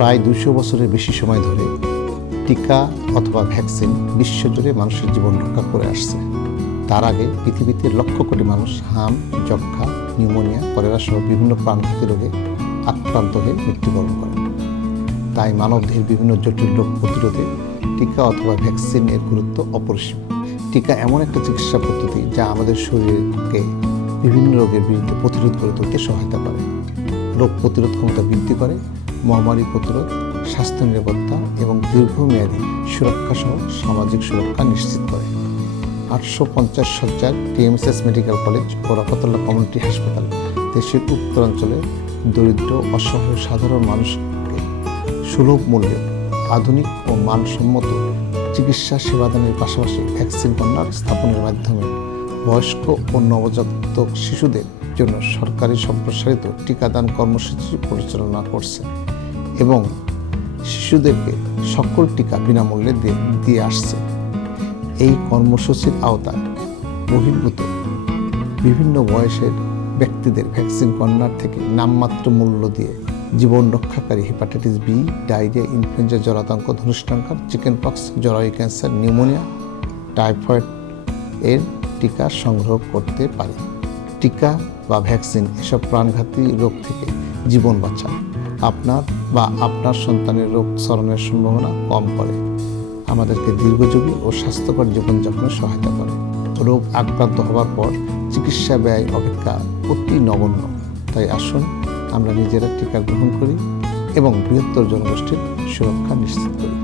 প্রায় 200 বছরের বেশি সময় ধরে টিকা অথবা ভ্যাকসিন বিশ্বজুড়ে মানুষের জীবন রক্ষা করে আসছে। তার আগে পৃথিবীতে লক্ষ কোটি মানুষ হাম, যক্ষ্মা, নিউমোনিয়া, কলেরা সহ বিভিন্ন প্রাণঘাতী রোগে আক্রান্ত হয়ে মৃত্যুবরণ করে। তাই মানবদেহের বিভিন্ন জটিল রোগ প্রতিরোধে টিকা অথবা ভ্যাকসিনের গুরুত্ব অপরিসীম। টিকা এমন একটা চিকিৎসা পদ্ধতি যা আমাদের শরীরকে বিভিন্ন রোগের বিরুদ্ধে প্রতিরোধ করে তুলতে সহায়তা করে, রোগ প্রতিরোধ ক্ষমতা বৃদ্ধি করে, মহামারী প্রতিরোধ, স্বাস্থ্য নিরাপত্তা এবং দীর্ঘমেয়াদী সুরক্ষা সহ সামাজিক সুরক্ষা নিশ্চিত করে। 850 শয্যার TMSS মেডিকেল কলেজ ও রকতলা কমিউনিটি হাসপাতাল দেশের উত্তরাঞ্চলে দরিদ্র, অসহায় সাধারণ মানুষকে সুলভ মূল্যে আধুনিক ও মানসম্মত চিকিৎসা সেবাদানের পাশাপাশি ভ্যাকসিন কর্নার স্থাপনের মাধ্যমে বয়স্ক ও নবজাতক শিশুদের জন্য সরকারি সম্প্রসারিত টিকাদান কর্মসূচি পরিচালনা করছে এবং শিশুদেরকে সকল টিকা বিনামূল্যে দিয়ে আসছে। এই কর্মসূচির আওতায় বহির্ভূত বিভিন্ন বয়সের ব্যক্তিদের ভ্যাকসিন কর্নার থেকে নামমাত্র মূল্য দিয়ে জীবন রক্ষাকারী হেপাটাইটিস বি, ডায়রিয়া, ইনফ্লুয়েঞ্জা, জলাতঙ্ক, ধনুষ্টঙ্কার, চিকেন পক্স, জরায়ু ক্যান্সার, নিউমোনিয়া, টাইফয়েড এর টিকা সংগ্রহ করতে পারে। টিকা বা ভ্যাকসিন এসব প্রাণঘাতী রোগ থেকে জীবন বাঁচায়, আপনার বা আপনার সন্তানের রোগ ছড়ানোর সম্ভাবনা কম করে, আমাদেরকে দীর্ঘজীবী ও স্বাস্থ্যকর জীবনযাপনে সহায়তা করে। রোগ আক্রান্ত হওয়ার পর চিকিৎসা ব্যয় অপেক্ষা অতি নগণ্য। তাই আসুন আমরা নিজেরা টিকা গ্রহণ করি এবং বৃহত্তর জনগোষ্ঠীর সুরক্ষা নিশ্চিত করি।